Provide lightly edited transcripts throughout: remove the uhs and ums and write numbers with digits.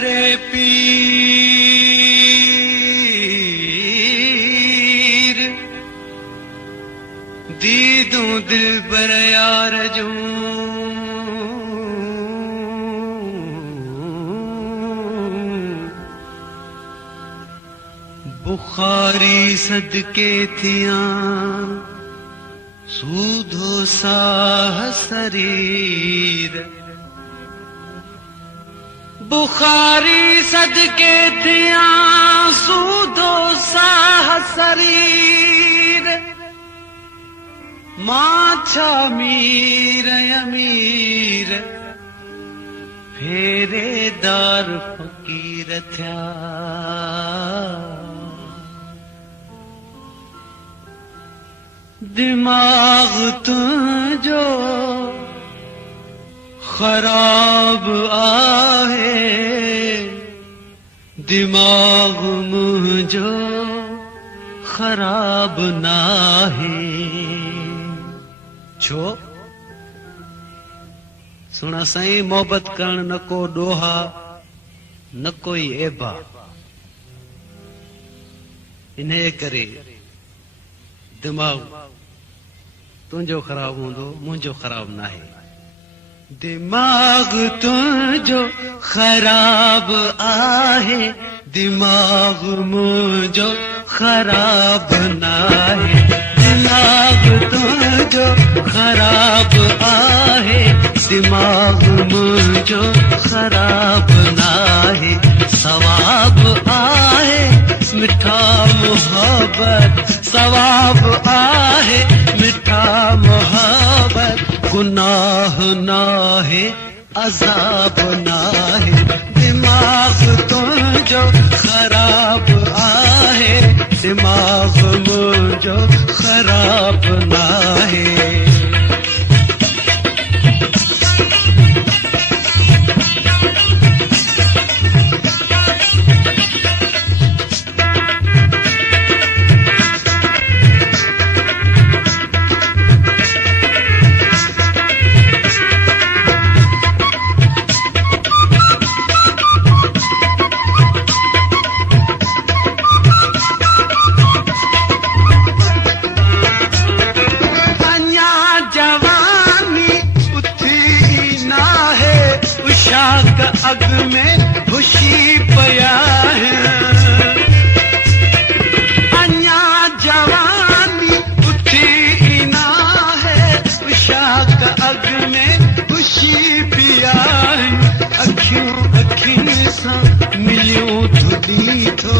करे पीर दीदूं दिल बर यार जूं बुखारी सदके थियां सूधो साह शरीर बुखारी सदके थियां सूधो साह शरीर माछा मीर अमीर फेरेदार फकीर थिया दिमाग तुझो खराब आहे दिमाग मुझो खराब नाहे छो सुना साईं मोहब्बत करण न को डोहा न कोई एबा इन्हे करे दिमाग तुझो खराब हूंदो मुझो खराब नाहे दिमाग तुझो खराब आहे दिमाग मुझो खराब नाहे दिमाग तुझो खराब आहे दिमाग मुझो खराब नाहे सवाब आहे मिठा मोहब्बत सवाब आहे मिठा मोहब्बत गुनाह नाहे अजाब नाहे दिमाग तुझो खराब आहे दिमाग मुझो खराब नाहे अग में खुशी पया है अन्या जवानी उठी ना है उशाक अग में खुशी पिया है अखियों अखिन सा मिलियो धुदी थो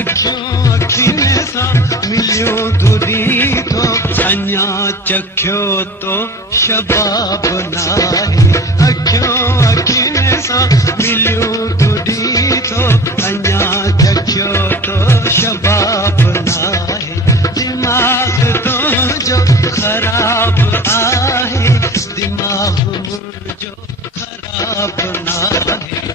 अखियों अखिन सा मिलियो धुदी थो अन्या चख्यो तो शबाब नाहे अखियों अखिन सा मिलियो धुदी थो अन्या चख्यो तो शबाब नाहे दिमाग तुझो खराब आहे दिमाग मुझो खराब नाहे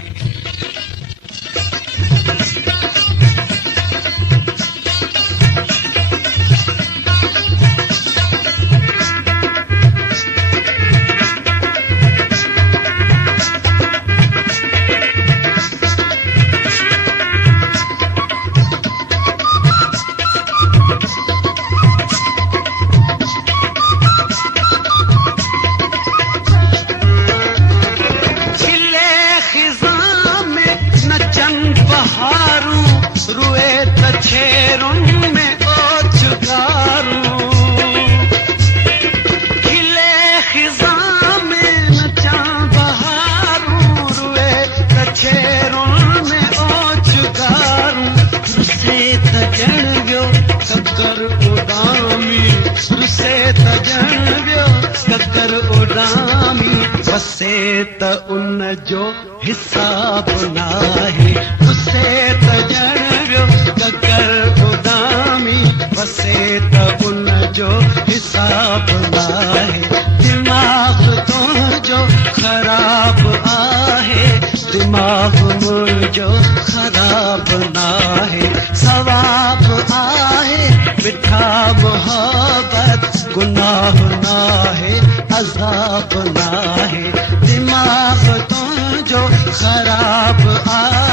वसे त उन जो हिसाब नाहे उसे त जणवियो ककर उदामी वसे त उन जो हिसाब नाहे दिमाग तुझो खराब आहे दिमाग मुझो खराब नाहे सवाब आहे मिठा मोहब्बत गुनाह नाहे अजाब नाहे दिमाग तुझो खराब आहे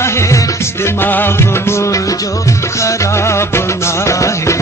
दिमाग़ मुंहिंजो ख़राब नाहे।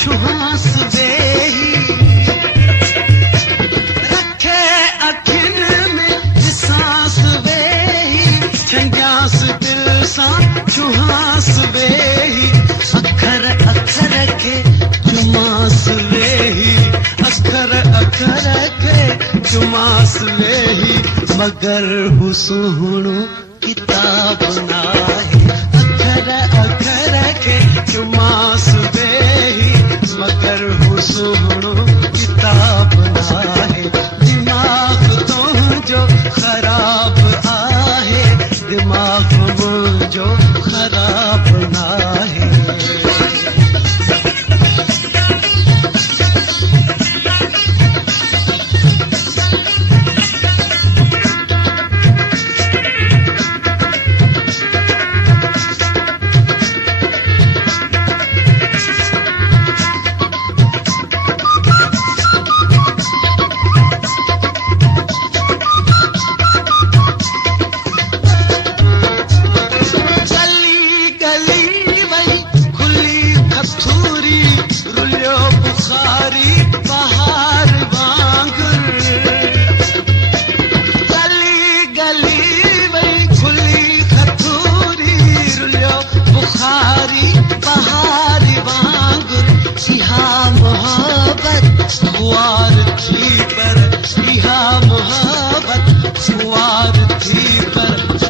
छुहास वेही रखे अखियुनि में सांस वेही छंडियास दिल सां छुहास वेही अखर अखर खे चुमास वेही अखर अखर खे चुमास वेही मगर हू सुहिणो किताब नाहे। अखर अखर खे चुमास वेही मगर हू सुहिणो किताब नाहे। दिमाग़ तुंहिंजो ख़राब आहे दिमाग़ मुंहिंजो ख़राब नाहे।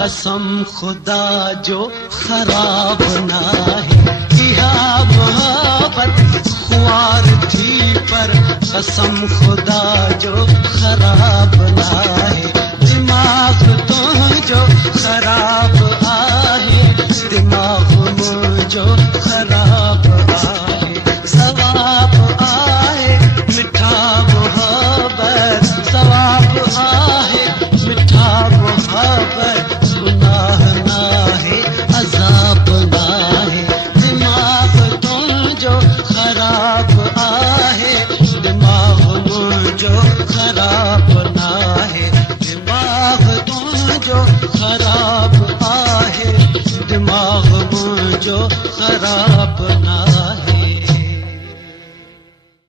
कसम खुदा जो ख़राब नाहे। इहा मोहब्बत ख़्वार थी पर कसम खुदा जो ख़राब नाहे। दिमाग़ तुंहिंजो ख़राब आहे दिमाग़ मुंहिंजो ख़राब आहे। सवाब आहे मिठा मोहब्बत सवाब आहे मिठा मोहब्बत गुनाह नाहे अज़ाब नाहे। दिमाग़ तुंहिंजो ख़राब आहे दिमाग़ मुंहिंजो ख़राब नाहे। दिमाग़ तुंहिंजो ख़राब